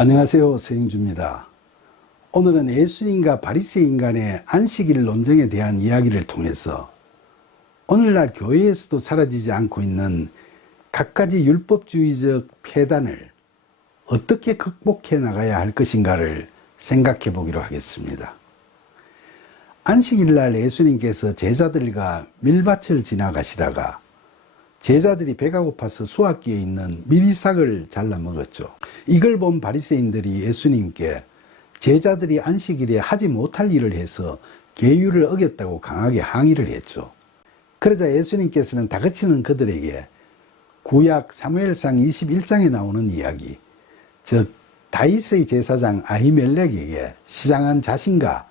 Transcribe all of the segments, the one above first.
안녕하세요. 서영주입니다. 오늘은 예수님과 바리새인 간의 안식일 논쟁에 대한 이야기를 통해서 오늘날 교회에서도 사라지지 않고 있는 갖가지 율법주의적 폐단을 어떻게 극복해 나가야 할 것인가를 생각해 보기로 하겠습니다. 안식일날 예수님께서 제자들과 밀밭을 지나가시다가 제자들이 배가 고파서 수확기에 있는 미리싹을 잘라 먹었죠. 이걸 본 바리새인들이 예수님께 제자들이 안식일에 하지 못할 일을 해서 계율을 어겼다고 강하게 항의를 했죠. 그러자 예수님께서는 다그치는 그들에게 구약 사무엘상 21장에 나오는 이야기, 즉 다윗의 제사장 아히멜렉에게 시장한 자신과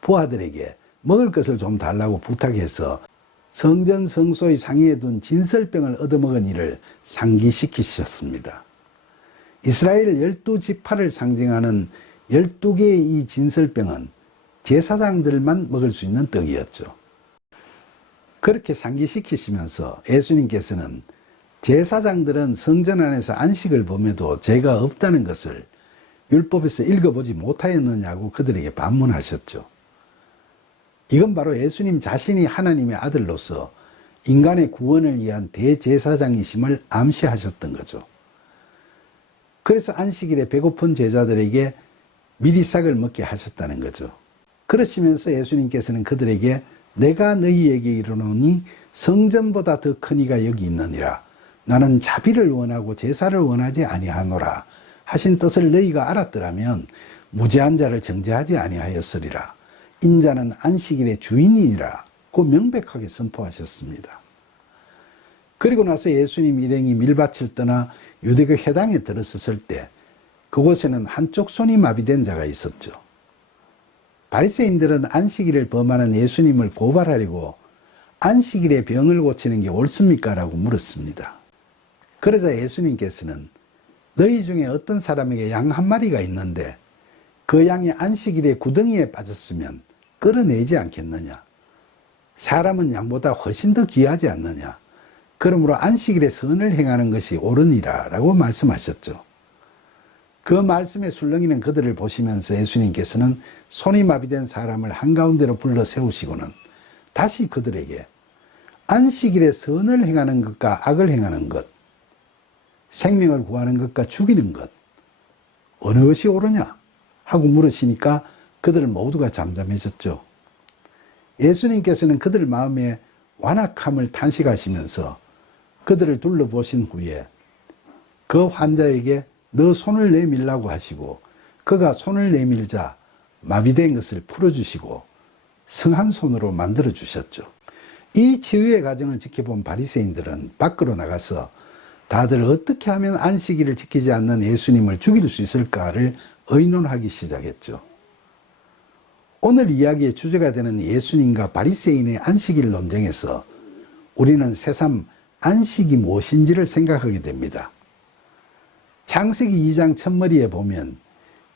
부하들에게 먹을 것을 좀 달라고 부탁해서 성전 성소의 상위에 둔 진설병을 얻어먹은 이를 상기시키셨습니다. 이스라엘 12지파를 상징하는 12개의 이 진설병은 제사장들만 먹을 수 있는 떡이었죠. 그렇게 상기시키시면서 예수님께서는 제사장들은 성전 안에서 안식을 범해도 죄가 없다는 것을 율법에서 읽어보지 못하였느냐고 그들에게 반문하셨죠. 이건 바로 예수님 자신이 하나님의 아들로서 인간의 구원을 위한 대제사장이심을 암시하셨던 거죠. 그래서 안식일에 배고픈 제자들에게 미리싹을 먹게 하셨다는 거죠. 그러시면서 예수님께서는 그들에게 내가 너희에게 이르노니 성전보다 더 큰 이가 여기 있느니라. 나는 자비를 원하고 제사를 원하지 아니하노라 하신 뜻을 너희가 알았더라면 무죄한 자를 정죄하지 아니하였으리라. 인자는 안식일의 주인이라고 명백하게 선포하셨습니다. 그리고 나서 예수님 일행이 밀밭을 떠나 유대교 회당에 들어섰을 때 그곳에는 한쪽 손이 마비된 자가 있었죠. 바리새인들은 안식일을 범하는 예수님을 고발하려고 안식일에 병을 고치는 게 옳습니까? 라고 물었습니다. 그러자 예수님께서는 너희 중에 어떤 사람에게 양 한 마리가 있는데 그 양이 안식일에 구덩이에 빠졌으면 끌어내지 않겠느냐? 사람은 양보다 훨씬 더 귀하지 않느냐? 그러므로 안식일에 선을 행하는 것이 옳으니라 라고 말씀하셨죠. 그 말씀에 술렁이는 그들을 보시면서 예수님께서는 손이 마비된 사람을 한가운데로 불러 세우시고는 다시 그들에게 안식일에 선을 행하는 것과 악을 행하는 것, 생명을 구하는 것과 죽이는 것, 어느 것이 옳으냐? 하고 물으시니까 그들 모두가 잠잠해졌죠. 예수님께서는 그들 마음에 완악함을 탄식하시면서 그들을 둘러보신 후에 그 환자에게 너 손을 내밀라고 하시고 그가 손을 내밀자 마비된 것을 풀어주시고 성한 손으로 만들어 주셨죠. 이 치유의 과정을 지켜본 바리새인들은 밖으로 나가서 다들 어떻게 하면 안식일을 지키지 않는 예수님을 죽일 수 있을까를 의논하기 시작했죠. 오늘 이야기의 주제가 되는 예수님과 바리새인의 안식일 논쟁에서 우리는 새삼 안식이 무엇인지를 생각하게 됩니다. 창세기 2장 첫머리에 보면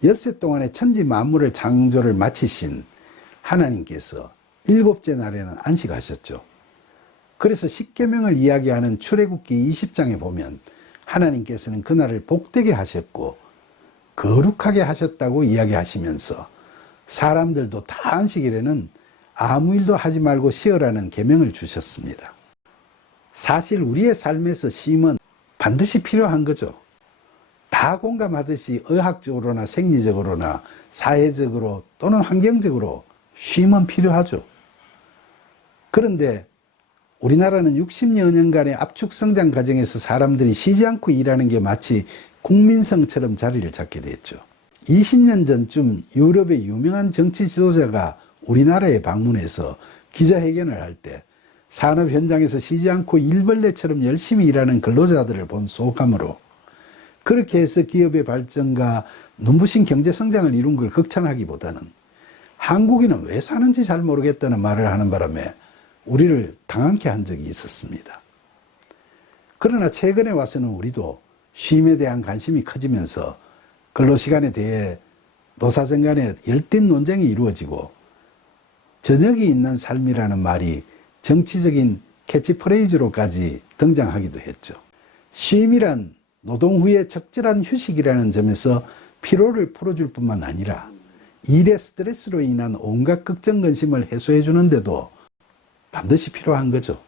엿새 동안의 천지 만물을 창조를 마치신 하나님께서 일곱째 날에는 안식하셨죠. 그래서 십계명을 이야기하는 출애굽기 20장에 보면 하나님께서는 그날을 복되게 하셨고 거룩하게 하셨다고 이야기하시면서 사람들도 다 안식일에는 아무 일도 하지 말고 쉬어라는 계명을 주셨습니다. 사실 우리의 삶에서 쉼은 반드시 필요한 거죠. 다 공감하듯이 의학적으로나 생리적으로나 사회적으로 또는 환경적으로 쉼은 필요하죠. 그런데 우리나라는 60여 년간의 압축 성장 과정에서 사람들이 쉬지 않고 일하는 게 마치 국민성처럼 자리를 잡게 됐죠. 20년 전쯤 유럽의 유명한 정치 지도자가 우리나라에 방문해서 기자회견을 할 때 산업 현장에서 쉬지 않고 일벌레처럼 열심히 일하는 근로자들을 본 소감으로 그렇게 해서 기업의 발전과 눈부신 경제 성장을 이룬 걸 극찬하기보다는 한국인은 왜 사는지 잘 모르겠다는 말을 하는 바람에 우리를 당황케 한 적이 있었습니다. 그러나 최근에 와서는 우리도 쉼에 대한 관심이 커지면서 근로시간에 대해 노사정 간에 열띤 논쟁이 이루어지고 저녁이 있는 삶이라는 말이 정치적인 캐치프레이즈로까지 등장하기도 했죠. 쉼이란 노동 후에 적절한 휴식이라는 점에서 피로를 풀어줄 뿐만 아니라 일의 스트레스로 인한 온갖 걱정 근심을 해소해 주는데도 반드시 필요한 거죠.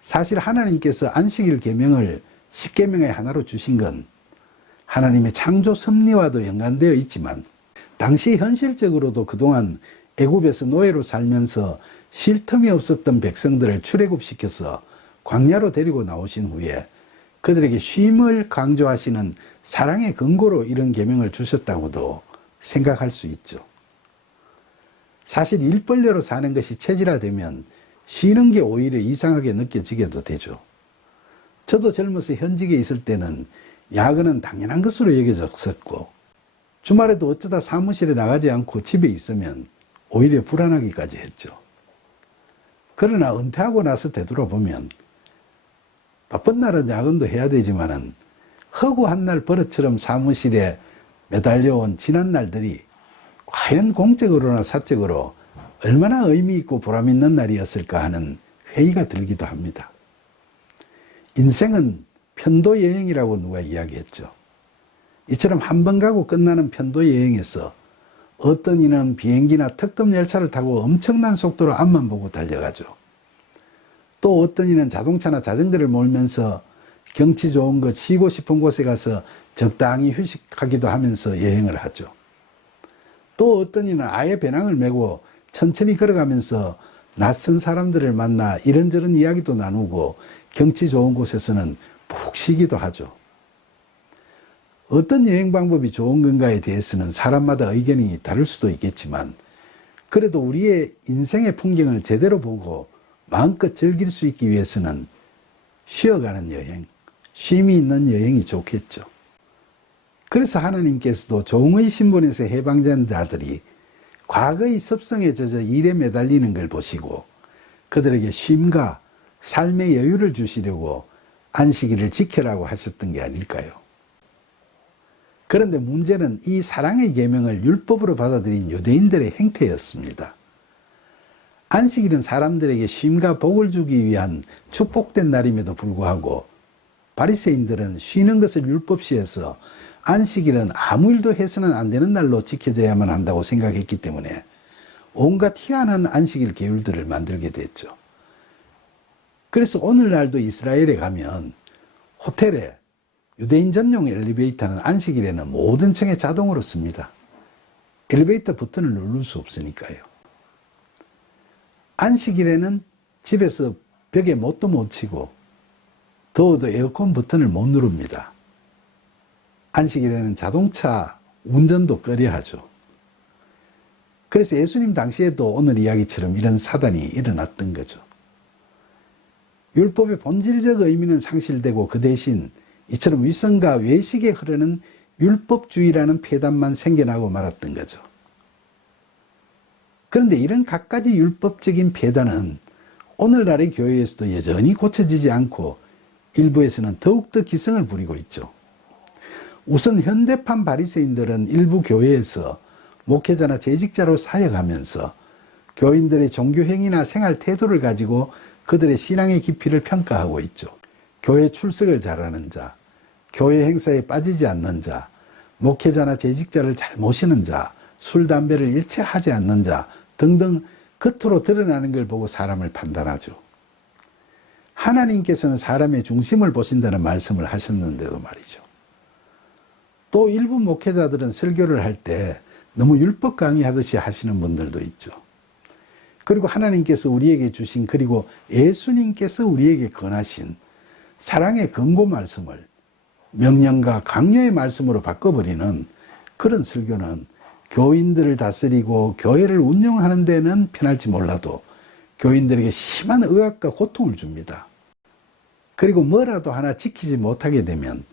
사실 하나님께서 안식일 계명을 10계명의 하나로 주신 건 하나님의 창조 섭리와도 연관되어 있지만 당시 현실적으로도 그동안 애굽에서 노예로 살면서 쉴 틈이 없었던 백성들을 출애굽시켜서 광야로 데리고 나오신 후에 그들에게 쉼을 강조하시는 사랑의 근거로 이런 계명을 주셨다고도 생각할 수 있죠. 사실 일벌레로 사는 것이 체질화되면 쉬는 게 오히려 이상하게 느껴지게도 되죠. 저도 젊어서 현직에 있을 때는 야근은 당연한 것으로 여겨졌었고 주말에도 어쩌다 사무실에 나가지 않고 집에 있으면 오히려 불안하기까지 했죠. 그러나 은퇴하고 나서 되돌아보면 바쁜 날은 야근도 해야 되지만은 허구한 날 버릇처럼 사무실에 매달려온 지난 날들이 과연 공적으로나 사적으로 얼마나 의미 있고 보람 있는 날이었을까 하는 회의가 들기도 합니다. 인생은 편도 여행이라고 누가 이야기했죠. 이처럼 한 번 가고 끝나는 편도 여행에서 어떤 이는 비행기나 특급 열차를 타고 엄청난 속도로 앞만 보고 달려가죠. 또 어떤 이는 자동차나 자전거를 몰면서 경치 좋은 곳, 쉬고 싶은 곳에 가서 적당히 휴식하기도 하면서 여행을 하죠. 또 어떤 이는 아예 배낭을 메고 천천히 걸어가면서 낯선 사람들을 만나 이런저런 이야기도 나누고 경치 좋은 곳에서는 푹 쉬기도 하죠. 어떤 여행 방법이 좋은 건가에 대해서는 사람마다 의견이 다를 수도 있겠지만 그래도 우리의 인생의 풍경을 제대로 보고 마음껏 즐길 수 있기 위해서는 쉬어가는 여행, 쉼이 있는 여행이 좋겠죠. 그래서 하나님께서도 종의 신분에서 해방된 자들이 과거의 습성에 젖어 일에 매달리는 걸 보시고 그들에게 쉼과 삶의 여유를 주시려고 안식일을 지켜라고 하셨던 게 아닐까요? 그런데 문제는 이 사랑의 계명을 율법으로 받아들인 유대인들의 행태였습니다. 안식일은 사람들에게 쉼과 복을 주기 위한 축복된 날임에도 불구하고 바리새인들은 쉬는 것을 율법시해서 안식일은 아무 일도 해서는 안 되는 날로 지켜져야만 한다고 생각했기 때문에 온갖 희한한 안식일 계율들을 만들게 됐죠. 그래서 오늘날도 이스라엘에 가면 호텔에 유대인 전용 엘리베이터는 안식일에는 모든 층에 자동으로 씁니다. 엘리베이터 버튼을 누를 수 없으니까요. 안식일에는 집에서 벽에 못도 못 치고 더워도 에어컨 버튼을 못 누릅니다. 안식일에는 자동차 운전도 꺼려하죠. 그래서 예수님 당시에도 오늘 이야기처럼 이런 사단이 일어났던 거죠. 율법의 본질적 의미는 상실되고 그 대신 이처럼 위선과 외식에 흐르는 율법주의라는 폐단만 생겨나고 말았던 거죠. 그런데 이런 갖가지 율법적인 폐단은 오늘날의 교회에서도 여전히 고쳐지지 않고 일부에서는 더욱더 기승을 부리고 있죠. 우선 현대판 바리새인들은 일부 교회에서 목회자나 재직자로 사역하면서 교인들의 종교행위나 생활 태도를 가지고 그들의 신앙의 깊이를 평가하고 있죠. 교회 출석을 잘하는 자, 교회 행사에 빠지지 않는 자, 목회자나 재직자를 잘 모시는 자, 술, 담배를 일체 하지 않는 자 등등 겉으로 드러나는 걸 보고 사람을 판단하죠. 하나님께서는 사람의 중심을 보신다는 말씀을 하셨는데도 말이죠. 또 일부 목회자들은 설교를 할 때 너무 율법 강의하듯이 하시는 분들도 있죠. 그리고 하나님께서 우리에게 주신 그리고 예수님께서 우리에게 권하신 사랑의 권고 말씀을 명령과 강요의 말씀으로 바꿔버리는 그런 설교는 교인들을 다스리고 교회를 운영하는 데는 편할지 몰라도 교인들에게 심한 의학과 고통을 줍니다. 그리고 뭐라도 하나 지키지 못하게 되면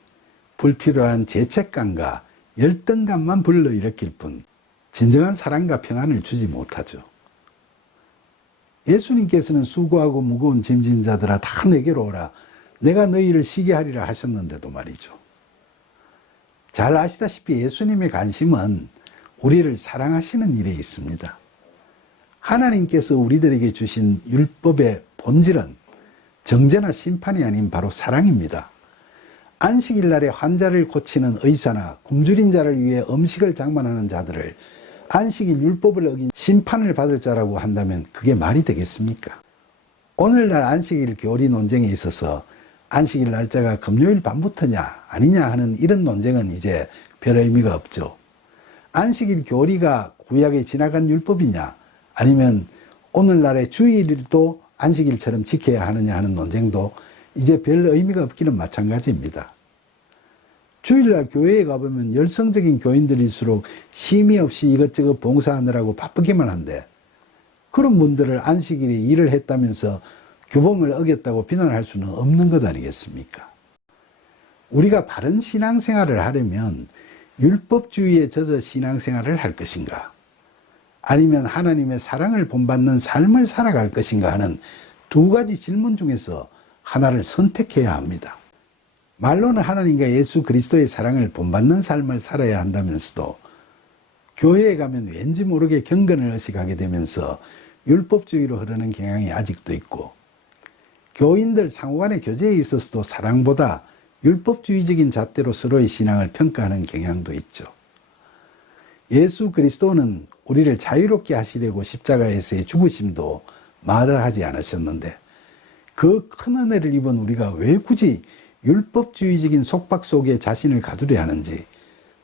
불필요한 죄책감과 열등감만 불러일으킬 뿐 진정한 사랑과 평안을 주지 못하죠. 예수님께서는 수고하고 무거운 짐진 자들아 다 내게로 오라 내가 너희를 쉬게 하리라 하셨는데도 말이죠. 잘 아시다시피 예수님의 관심은 우리를 사랑하시는 일에 있습니다. 하나님께서 우리들에게 주신 율법의 본질은 정죄나 심판이 아닌 바로 사랑입니다. 안식일 날에 환자를 고치는 의사나 굶주린 자를 위해 음식을 장만하는 자들을 안식일 율법을 어긴 심판을 받을 자라고 한다면 그게 말이 되겠습니까? 오늘날 안식일 교리 논쟁에 있어서 안식일 날짜가 금요일 밤부터냐 아니냐 하는 이런 논쟁은 이제 별 의미가 없죠. 안식일 교리가 구약에 지나간 율법이냐 아니면 오늘날의 주일도 안식일처럼 지켜야 하느냐 하는 논쟁도 이제 별 의미가 없기는 마찬가지입니다. 주일날 교회에 가보면 열성적인 교인들일수록 쉼이 없이 이것저것 봉사하느라고 바쁘기만 한데 그런 분들을 안식일에 일을 했다면서 규범을 어겼다고 비난할 수는 없는 것 아니겠습니까? 우리가 바른 신앙생활을 하려면 율법주의에 젖어 신앙생활을 할 것인가? 아니면 하나님의 사랑을 본받는 삶을 살아갈 것인가 하는 두 가지 질문 중에서 하나를 선택해야 합니다. 말로는 하나님과 예수 그리스도의 사랑을 본받는 삶을 살아야 한다면서도 교회에 가면 왠지 모르게 경건을 의식하게 되면서 율법주의로 흐르는 경향이 아직도 있고 교인들 상호간의 교제에 있어서도 사랑보다 율법주의적인 잣대로 서로의 신앙을 평가하는 경향도 있죠. 예수 그리스도는 우리를 자유롭게 하시려고 십자가에서의 죽으심도 마다하지 않으셨는데 그 큰 은혜를 입은 우리가 왜 굳이 율법주의적인 속박 속에 자신을 가두려 하는지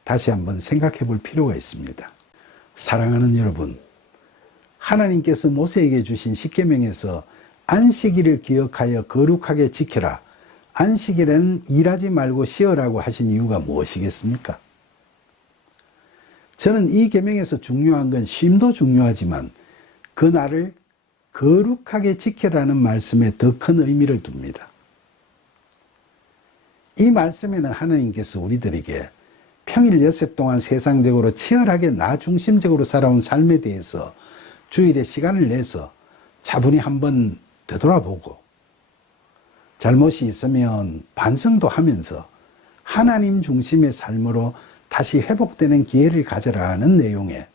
다시 한번 생각해 볼 필요가 있습니다. 사랑하는 여러분, 하나님께서 모세에게 주신 십계명에서 안식일을 기억하여 거룩하게 지켜라. 안식일에는 일하지 말고 쉬어라고 하신 이유가 무엇이겠습니까? 저는 이 계명에서 중요한 건 쉼도 중요하지만 그 날을 거룩하게 지켜라는 말씀에 더 큰 의미를 둡니다. 이 말씀에는 하나님께서 우리들에게 평일 여섯 동안 세상적으로 치열하게 나 중심적으로 살아온 삶에 대해서 주일에 시간을 내서 차분히 한번 되돌아보고 잘못이 있으면 반성도 하면서 하나님 중심의 삶으로 다시 회복되는 기회를 가져라는 내용에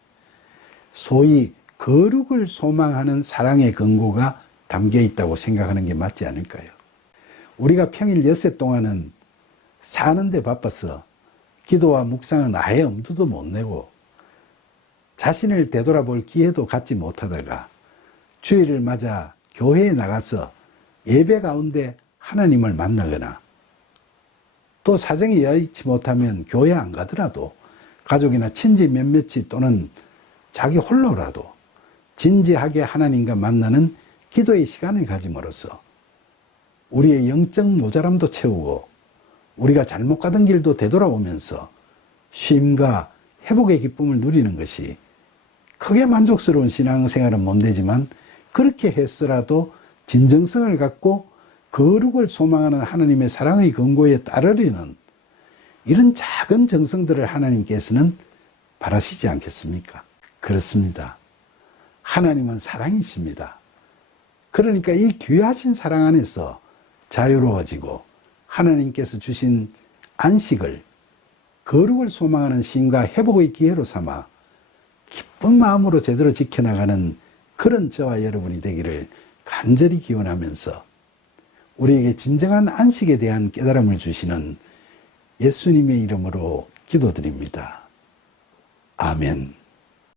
소위 거룩을 소망하는 사랑의 근거가 담겨 있다고 생각하는 게 맞지 않을까요? 우리가 평일 엿새 동안은 사는데 바빠서 기도와 묵상은 아예 엄두도 못 내고 자신을 되돌아볼 기회도 갖지 못하다가 주일을 맞아 교회에 나가서 예배 가운데 하나님을 만나거나 또 사정이 여의치 못하면 교회 안 가더라도 가족이나 친지 몇몇이 또는 자기 홀로라도 진지하게 하나님과 만나는 기도의 시간을 가짐으로써 우리의 영적 모자람도 채우고 우리가 잘못 가던 길도 되돌아오면서 쉼과 회복의 기쁨을 누리는 것이 크게 만족스러운 신앙생활은 못 되지만 그렇게 했더라도 진정성을 갖고 거룩을 소망하는 하나님의 사랑의 근거에 따르려는 이런 작은 정성들을 하나님께서는 바라시지 않겠습니까? 그렇습니다. 하나님은 사랑이십니다. 그러니까 이 귀하신 사랑 안에서 자유로워지고 하나님께서 주신 안식을 거룩을 소망하는 쉼과 회복의 기회로 삼아 기쁜 마음으로 제대로 지켜나가는 그런 저와 여러분이 되기를 간절히 기원하면서 우리에게 진정한 안식에 대한 깨달음을 주시는 예수님의 이름으로 기도드립니다. 아멘.